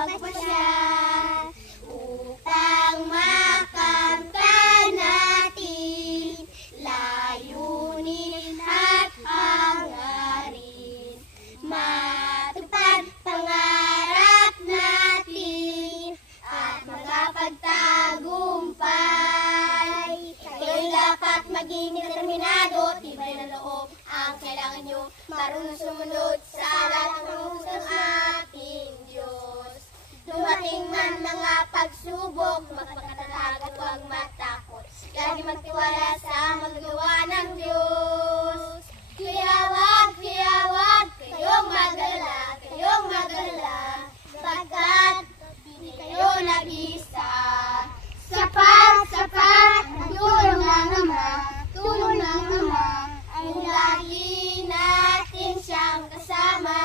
magpasya upang makamtan natin layunin at hangarin. Matupad pangarap natin at magkapagtagumpay. Kayo'y dapat maging determinado, tibay na loob ang kailangan nyo. Marunong sumunod sa lahat ng utos ng ating Diyos. Dumating man mga pagsubok, magpakatatag at huwag matakot. Lagi magtiwala sa magagawa ng Diyos. Kaya wag kayong magalala, pagkat hindi kayo nag-isa. Sapat ang tulong ng Ama, ang lagi natin siyang kasama,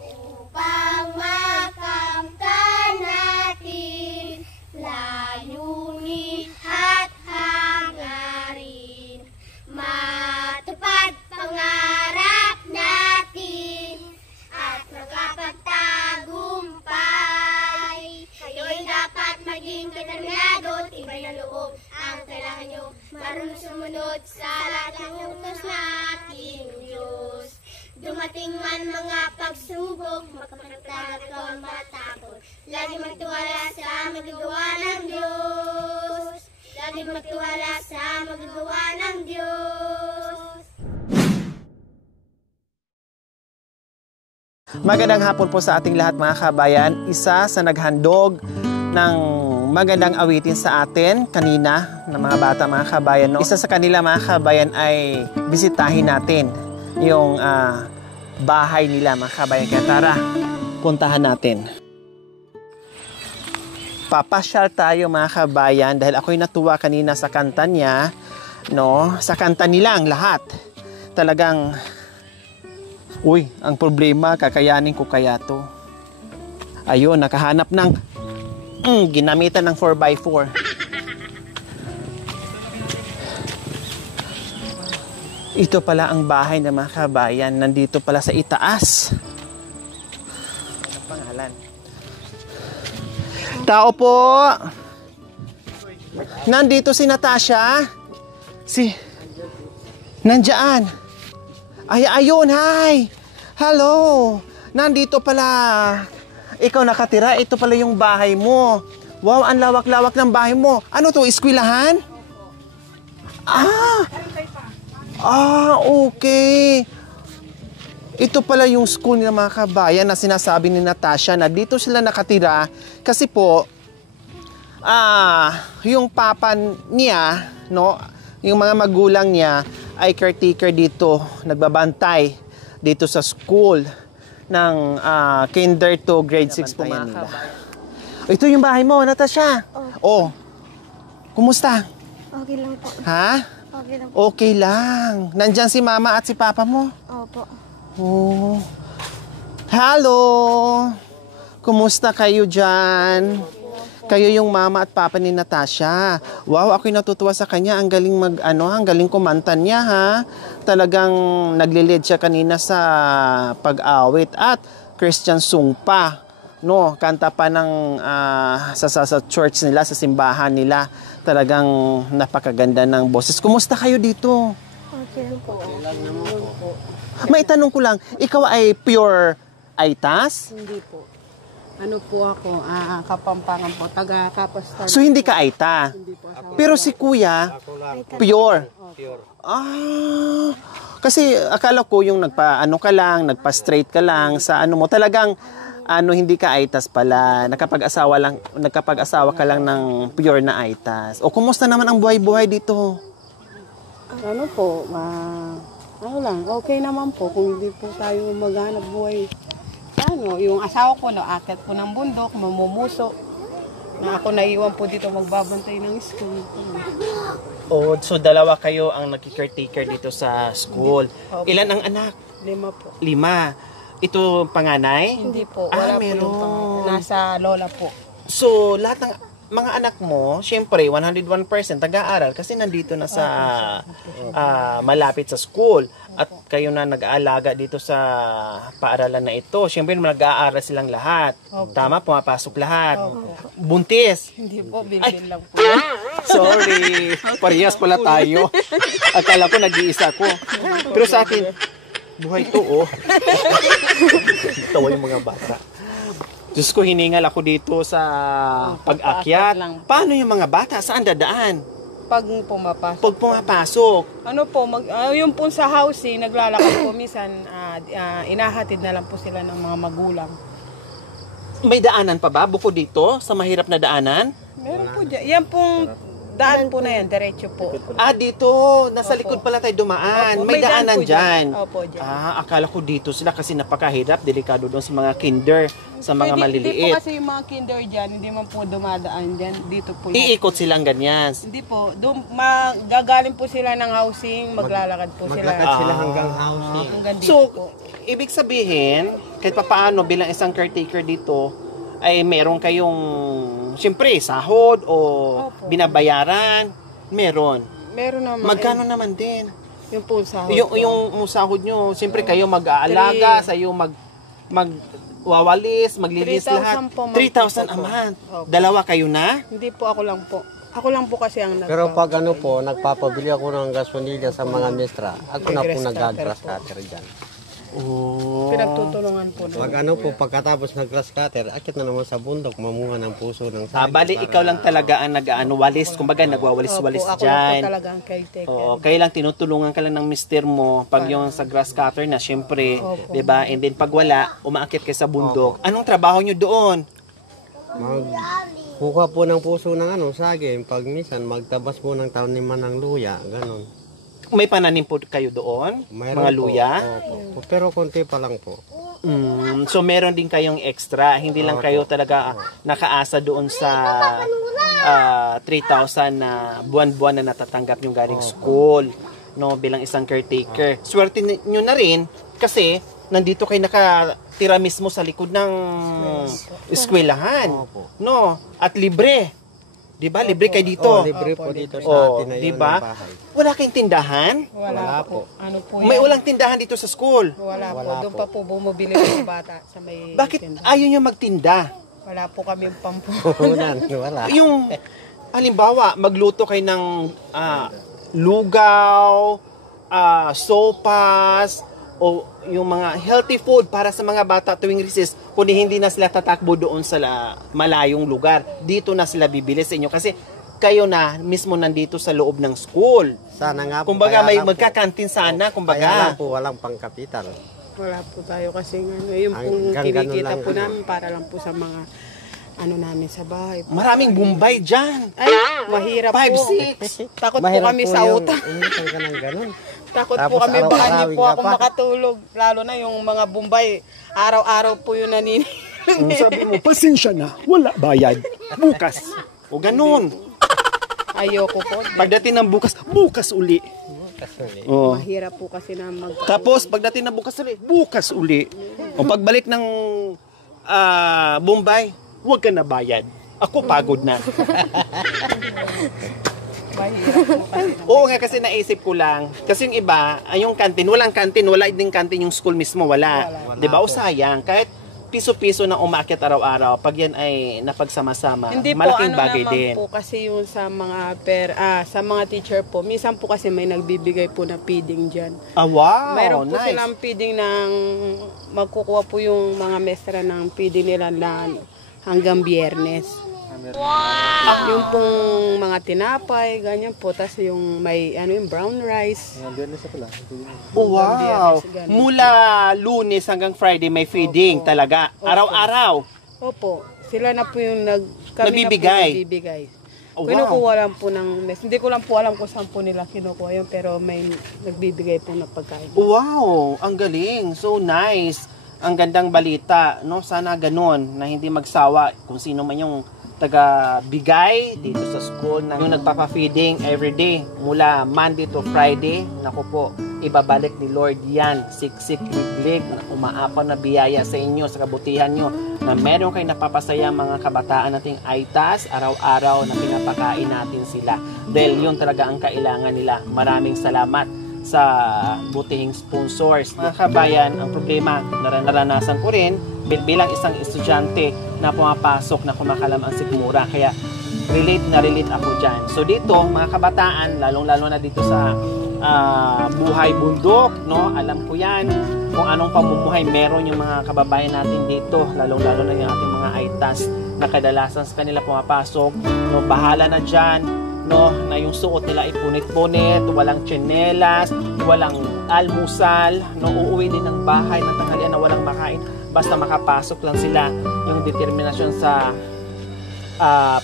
upang makamtan natin layunin at hangarin. Matupad pangarap natin at magkapagtagumpay. Kayo'y dapat maging determinado, tibay na loob ang kailangan nyo. Marunong sumunod sa lahat ng utos na ating Diyos. Dumating man mga pagsubok, magkapagtatag at huwag matakot. Lagi magtiwala sa magagawa ng Diyos. Lagi magtiwala sa magagawa ng Diyos. Magandang hapon po sa ating lahat mga kabayan. Isa sa naghandog ng magandang awitin sa atin kanina ng mga bata mga kabayan. No? Isa sa kanila mga kabayan ay bisitahin natin yung bahay nila mga kabayan. Kaya tara, puntahan natin. Papasyal tayo mga kabayan dahil ako'y natuwa kanina sa kanta niya. No? Sa kanta nila ang lahat. Talagang uy, ang problema, kakayanin ko kaya to. Ayun, nakahanap ng ginamitan ng 4x4. Ito pala ang bahay ng mga kabayan. Nandito pala sa itaas. Ang pangalan. Tao po! Nandito si Natasha. Nandyan. Ay, ayun, hi! Hello! Nandito pala. Ikaw nakatira, ito pala yung bahay mo. Wow, ang lawak-lawak ng bahay mo. Ano to, eskwelahan? Okay. Ito pala yung school ng mga kabayan na sinasabi ni Natasha na dito sila nakatira. Kasi po, yung papa niya, no, yung mga magulang niya, ay caretaker dito, nagbabantay dito sa school ng kinder to grade 6 po mga kabayan. Ito yung bahay mo, Natasha. Oh. Kumusta? Okay lang po. Ha? Okay lang po. Okay lang. Nandyan si mama at si papa mo? Opo. Oh. Hello. Kumusta kayo dyan? Kayo yung mama at papa ni Natasha. Wow, ako'y natutuwa sa kanya. Ang galing ang galing kumanta niya, ha. Talagang naglilid siya kanina sa pag-awit at Christian song pa. No, kanta pa ng sa church nila, sa simbahan nila. Talagang napakaganda ng boses. Kumusta kayo dito? Okay lang po. Okay lang naman po. May tanong ko lang, ikaw ay pure Aitas? Hindi po. Ano po ako, Kapampangan po, taga Kapastan. So hindi ka Aita? Hindi po asawa. Pero si kuya, pure? Kasi akala ko yung nagpa-straight ka lang sa ano mo. Talagang hindi ka Aitas pala. Nakapag-asawa ka lang ng pure na Aitas. O kumusta naman ang buhay-buhay dito? Ano po, okay naman po kung hindi po tayo maghanap buhay. Yung asawa ko, akit po ng bundok, mamumuso. Na ako naiwan po dito magbabantay ng school. Oh, so dalawa kayo ang nagki-caretaker dito sa school. Ilan ang anak? 5 po. 5. Ito panganay? Hindi po, wala po meron. yung nasa lola po. So, lahat ng mga anak mo, syempre, 101% nag-aaral kasi nandito na sa malapit sa school. at kayo na nag-aalaga dito sa paaralan na ito. Siyempre, nag-aaral silang lahat. Tama, pumapasok lahat. Buntis. Hindi po, bilbil lang po. Sorry. Parehas pala tayo. Akala ko nag-iisa ko. Pero sa akin, buhay to, oh. Tawa yung mga bata. Diyos ko, hiningal ako dito sa pag-akyat. Paano yung mga bata? Saan dadaan? Pag pumapasok. Pag pumapasok. Ano po, yung po sa housing, naglalakad po minsan, inahatid na lang po sila ng mga magulang. May daanan pa ba bukod dito sa mahirap na daanan? Meron po dyan. Yan pong daan po na yan, diretso po. Dito. Nasa likod pala tayo dumaan. Opo, May daanan po dyan. Opo, dyan. Akala ko dito sila kasi napakahirap. Delikado doon sa mga kinder, sa mga Hindi po maliliit. kasi yung mga kinder dyan, hindi man po dumadaan dyan. Dito po yan. Iikot silang ganyan. Hindi po. Gagaling po sila ng housing, maglalakad po sila. Maglakad sila hanggang housing. Hanggang dito So, po. ibig sabihin, kahit papaano bilang isang caretaker dito, ay meron kayong, siyempre, sahod o Opo. binabayaran. Meron. Meron naman. Magkano naman din? Yung po sahod Yung sahod nyo, siyempre kayo mag-aalaga, sayo magwawalis, maglilis 3,000 lahat. po, 3,000 a po. month. Opo. Dalawa kayo na? Hindi po, ako lang po. Ako lang po kasi ang Pero pag ano po, nagpapabili ako ng gasolina sa mga mestra, ako na po May nag-grass cutter dyan. Oh. pinagtutulungan po. Pag ano po, pagkatapos nag-grass cutter, akit na naman sa bundok, mamunga ng puso ng saging. Bali, ikaw lang talaga ang walis, kumbaga nagwawalis-walis Opo, ako lang dyan. po talaga ang caretaker. Oo, kaya lang tinutulungan ka lang ng mister mo pag yung sa grass cutter na syempre, Opo. 'di ba? And then pag wala, umaakit ka sa bundok. Anong trabaho nyo doon? Kuha po ng puso ng saging, pag minsan magtabas po ng taniman ng luya, ganun. May pananim po kayo doon? Mayroon Mga po. luya? Opo. Pero konti pa lang po. So meron din kayong extra, hindi lang kayo talaga nakaasa doon sa 3,000 na buwan-buwan na natatanggap yung galing school, no, bilang isang caretaker. Swerte nyo na rin kasi nandito kayo nakatira mismo sa likod ng eskwelahan, no, at libre. 'Di ba? Libre kayo dito. Libre po dito sa atin na di yun ba? ng bahay. Wala kayong tindahan? Wala po. Ano po May yan? walang tindahan dito sa school. Wala po. Doon pa po bumibili ng bata sa may Bakit tindahan. ayaw nyo magtinda? Wala po kami pampunan. Wala. Yung, halimbawa, magluto kayo ng lugaw, sopas, o yung mga healthy food para sa mga bata tuwing recess, kundi hindi na sila tatakbo doon sa malayong lugar. Dito na sila bibili sa inyo kasi kayo na mismo nandito sa loob ng school. Sana nga po. Kumbaga kaya may lang po. magkakantin sana, Kaya lang kumbaga. po, walang pangkapital. Wala po tayo kasi yung pong Hanggang kinikita ganun po lang. namin para lang po sa mga namin sa bahay. Maraming Bombay dyan. Ay, mahirap 5, po. 6. Takot po kami sa utang. Umutang ka ng ganun. Takot Tapos po kami baka hindi araw-arawin po ka ako pa. makatulog. Lalo na yung mga Bombay. Araw-araw po yun Sabi mo, pasensya na, wala bayad. Bukas. O ganun. Ayoko po. Pagdating ng bukas uli. Oh. Mahirap po kasi na Tapos pagdating ng bukas uli. O pagbalik ng Bombay, huwag ka na bayad. Ako pagod na. mahirap po kasi. Oo nga kasi naisip ko lang. Kasi yung iba, yung kantin, walang kantin, wala din kantin yung school mismo, wala. 'Di ba? O sayang, kahit piso-piso na umakyat araw-araw, pag yan ay napagsama-sama, Hindi po malaking ano bagay naman din. po kasi yung sa mga sa mga teacher po, minsan po kasi may nagbibigay po na feeding diyan. Wow, Mayroon po nice. silang feeding ng magkukuha po yung mga mestra ng feeding nila na hanggang Biyernes. Yung pong mga tinapay, ganyan po. Tapos yung may yung brown rice. Oh, wow. Biyernes, ganun. Mula Lunes hanggang Friday may feeding talaga. Araw-araw. Opo. Sila na po yung kami Nabibigay. na po nagbibigay. Oh, wow. Kinukuha lang po ng mess. Hindi ko lang po alam kung saan po nila kinukuha yun, pero may nagbibigay po ng pagkain. Wow, ang galing. So nice. Ang gandang balita, no? Sana ganun na hindi magsawa kung sino man yung taga-bigay dito sa school na yung nagpapa-feeding everyday mula Monday to Friday. Naku po, ibabalik ni Lord yan. Siksik, liglig, na umaapa na biyaya sa inyo, sa kabutihan nyo, na meron kayo napapasaya mga kabataan nating aitas, araw-araw na pinapakain natin sila. Dahil yun talaga ang kailangan nila. Maraming salamat sa butihing sponsors. Mga kabayan, ang problema, naranasan ko rin bilang isang estudyante na pumapasok na kumakalam ang sikmura. Kaya relate ako dyan. So dito, mga kabataan, lalong-lalo na dito sa buhay bundok, no? Alam ko yan kung anong pamumuhay meron yung mga kababayan natin dito, lalong-lalo na yung ating mga ITAS na kadalasan sa kanila pumapasok, no? Bahala na dyan, no? Na yung suot nila ipunit-punit, walang tsinelas, walang almusal, no? Uuwi din ng bahay ng tanghalian na walang makain, basta makapasok lang sila. Yung determinasyon sa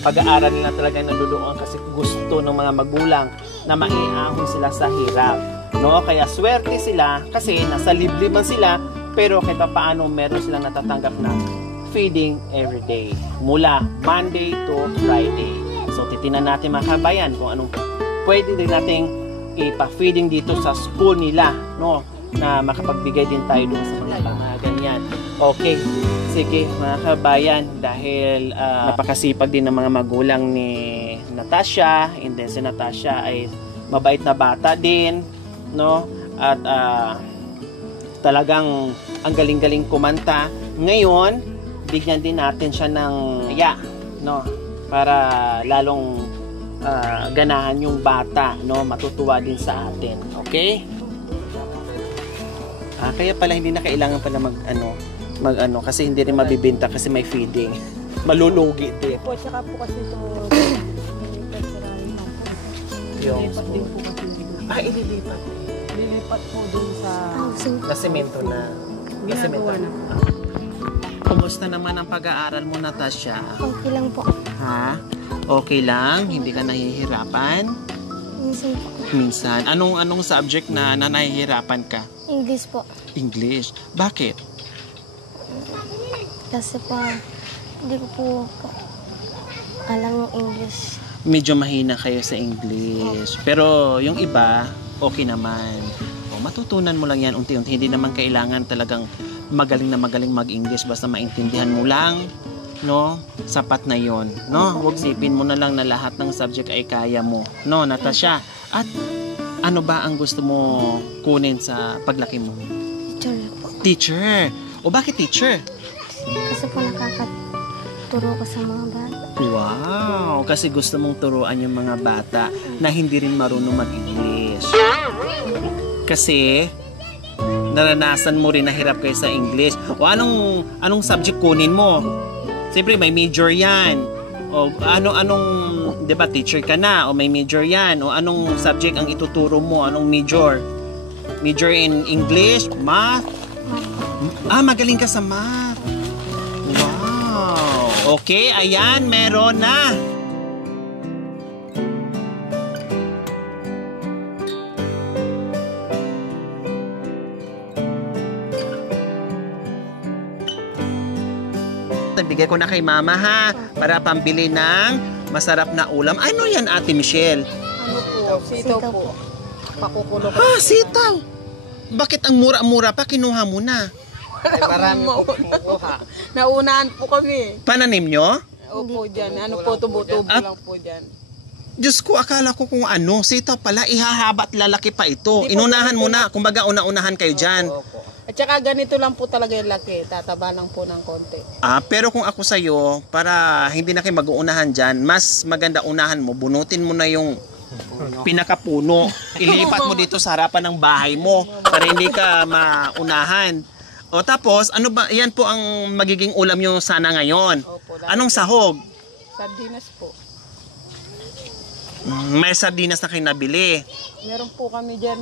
pag-aaral nila talaga nandoon kasi gusto ng mga magulang na maiahon sila sa hirap, no? Kaya swerte sila kasi nasa libliban sila, pero kahit paano meron silang natatanggap na feeding every day mula Monday to Friday. So titingnan natin mga kabayan kung anong pwede din nating ipa-feeding dito sa school nila, no? Na makapagbigay din tayo doon sa mga ganyan. Okay, sige mga kabayan, dahil napakasipag din ng mga magulang ni Natasha, and then si Natasha ay mabait na bata din, no? At talagang ang galing-galing kumanta. Ngayon, bigyan din natin siya ng no? Para lalong ganahan yung bata, no? Matutuwa din sa atin, okay? Kaya pala hindi na kailangan pala mag kasi hindi rin mabibenta kasi may feeding. Malulugi din. Po, tsaka po kasi ito Yung lilipat din po kasi. ililipat. Lilipat po dun sa Na semento na. ginagawa na po. Kumusta naman ang pag-aaral mo, Natasha? Okay lang po. Ha? Okay lang? Hindi ka nahihirapan? Minsan po. Minsan. Anong subject na nahihirapan ka? English po. English. Bakit? Kasi po, hindi ko po alam yung English. Medyo mahina kayo sa English. Pero yung iba, okay naman. Matutunan mo lang yan unti-unti. Hindi naman kailangan talagang magaling mag-English. Basta maintindihan mo lang, no? Sapat na yon, no? Huwag sipin mo na lang na lahat ng subject ay kaya mo, no, Natasha? At ano ba ang gusto mo kunin sa paglaki mo? Teacher po. Teacher. O bakit teacher? Kasi po nakakaturo ko sa mga bata. Wow, kasi gusto mong turuan yung mga bata na hindi rin marunong mag-English. Kasi naranasan mo rin na hirap kayo sa English. O anong subject kunin mo? Siyempre may major yan. O anong 'di ba teacher ka na o may major yan? O anong subject ang ituturo mo? Anong major? Major in English, math? Magaling ka sa math. Wow. Okay, ayan, meron na. Bigay ko na kay mama ha, para pambili ng masarap na ulam. Ano yan, Ate Michelle? Ano po? Sitaw po. Pakukulo ko. Sitaw! Bakit ang mura-mura pa? Kinuha mo na. Marami po kumukuha. Naunahan po kami. Pananim nyo? Opo dyan. Ano po, tubo-tubo lang po dyan. Diyos ko, akala ko kung ano. Sitaw pala, ihahaba at lalaki pa ito. Hindi po, Inunahan mo ganito na. Kumbaga, una-unahan kayo dyan. Opo. At saka ganito lang po talaga yung laki. Tataba lang po ng konti. Pero kung ako sa'yo, para hindi na kayo mag-uunahan dyan, mas maganda unahan mo, bunutin mo na yung pinakapuno. Ilipat mo dito sa harapan ng bahay mo para hindi ka maunahan. O tapos, ano ba, yan po ang magiging ulam nyo sana ngayon. Opo, Anong sahog? sardinas po. May sardinas na kayo nabili. Meron po kami dyan.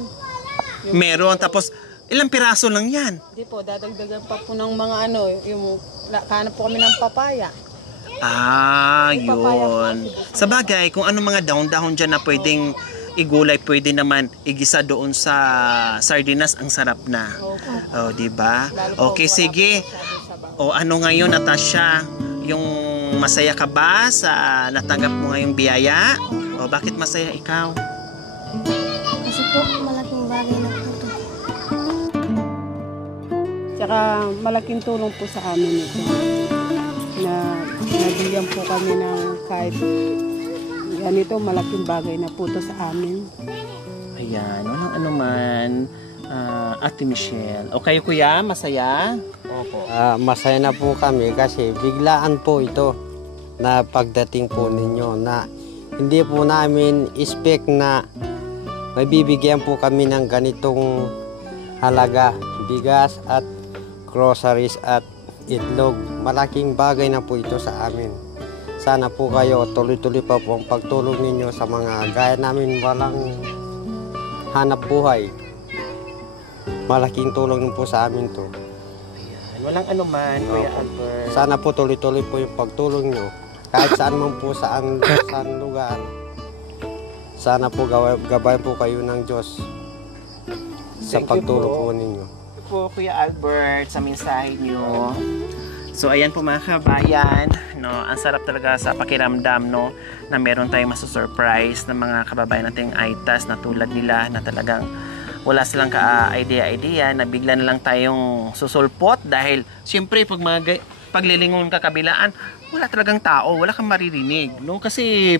Meron, tapos ilang piraso lang yan? Hindi po, dadagdagan pa po ng mga ano, yung kanap po kami ng papaya. Yun. Sa bagay, kung anong mga dahon-dahon dyan na pwedeng igulay, pwede naman igisa doon sa sardinas, ang sarap na. O, diba? Okay, sige. O, ano ngayon, Natasha? Yung masaya ka ba sa natanggap mo ngayong biyaya? O, bakit masaya ikaw? Kasi po, malaking bagay na po ito. Tsaka malaking tulong po sa amin ito. Na nabigyan po kami ng kahit ganito, malaking bagay na po ito sa amin. Ayan, walang anuman. Ate Michelle. O kayo kuya, masaya? Opo. Masaya na po kami kasi biglaan po ito na pagdating po ninyo na hindi po namin expect na may bibigyan po kami ng ganitong halaga, bigas at groceries at itlog. Malaking bagay na po ito sa amin. Sana po kayo tuloy-tuloy pa po ang pagtulong ninyo sa mga gaya namin walang hanap buhay. Malaking tulong po sa amin to. Ayan, walang anuman, Kuya Albert. Sana po tuloy-tuloy po yung pagtulong nyo. Kahit saan man po saan lugar. Sana po gabayan po kayo ng Diyos sa Thank you pagtulong po. po ninyo. Thank you po, Kuya Albert, sa mensahe nyo. So, ayan po mga kabayan, no, ang sarap talaga sa pakiramdam, no, na meron tayong masusurprise ng mga kababayan nating ITAS na tulad nila na talagang wala silang ka-idea na bigla na lang tayong susulpot dahil siyempre paglilingon ka kabilaan, wala talagang tao, wala kang maririnig, no? Kasi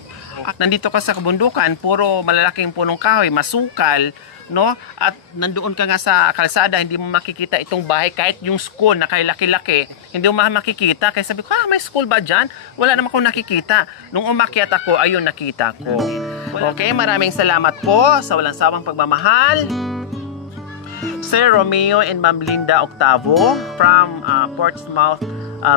nandito ka sa kabundukan, puro malalaking punong kahoy, masukal, no? At nandoon ka nga sa kalsada, hindi mo makikita itong bahay, kahit yung school na kay laki-laki, hindi mo makikita. Kaya sabi ko, may school ba dyan? Wala naman akong nakikita. Nung umakyat ako, ayun, nakita ko. Okay, maraming salamat po sa walang sawang pagmamahal. Sir Romeo and Ma'am Linda Octavo from Portsmouth,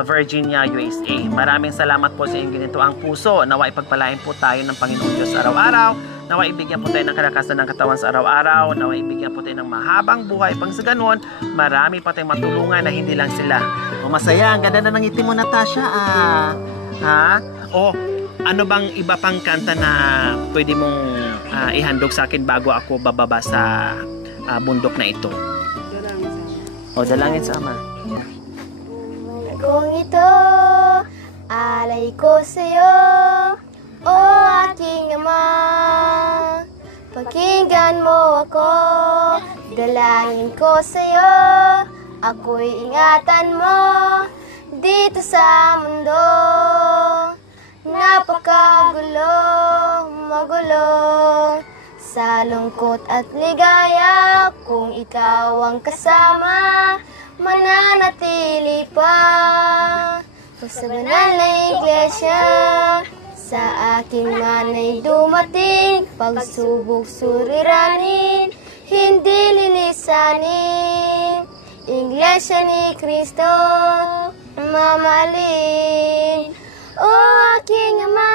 Virginia, USA. Maraming salamat po sa inyong ginito ang puso. Nawa ipagpalain po tayo ng Panginoong Diyos araw-araw. Nawa ibigyan po tayo ng kalakasan ng katawan sa araw-araw. Nawa ibigyan po tayo ng mahabang buhay. Pang sa ganun, marami pa tayong matulungan na hindi lang sila. O masaya, ang ganda na ng ngiti mo, Natasha. O ano bang iba pang kanta na pwede mong ihandog sa akin bago ako bababa sa bundok na ito? O, dalangin sa Ama. Kung ito, alay ko sa'yo, o aking Ama. Pakinggan mo ako, dalangin ko sa'yo, ako'y ingatan mo, dito sa mundo. Napakagulo, magulo, sa lungkot at ligaya, kung ikaw ang kasama, mananatili pa. Sa banal na iglesia, sa aking manay dumating, pagsubok suriranin, hindi lilisanin. Iglesia ni Kristo, mamahalin. O aking Ama,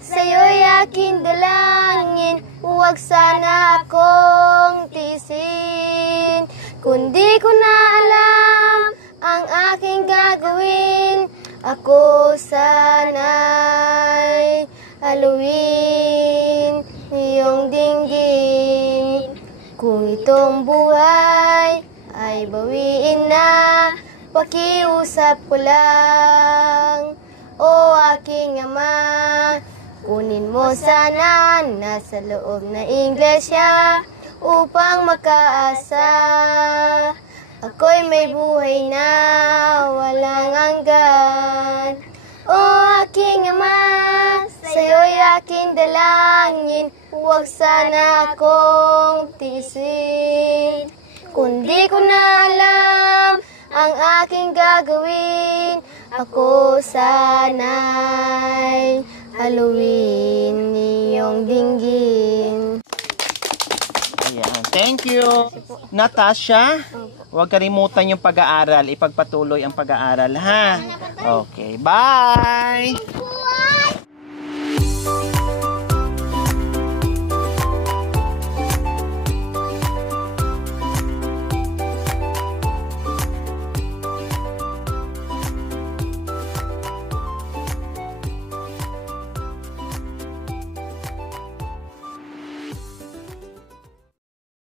sa'yo'y aking dalangin, huwag sana akong tiisin. Kundi ko na alam ang aking gagawin, ako sana'y haluin iyong dinggin. Kung itong buhay ay bawiin na, pakiusap ko lang. O aking Ama, kunin mo sana nasa loob na iglesia upang makaasa. Ako'y may buhay na walang hanggan. O aking Ama, sa'yo'y aking dalangin, huwag sana akong tiisin. Kundi ko na alam ang aking gagawin, ako sana'y haluin iyong dinggin. Ayan. Thank you, Natasha. Huwag kalimutan yung pag-aaral. Ipagpatuloy ang pag-aaral, ha? Okay. Bye!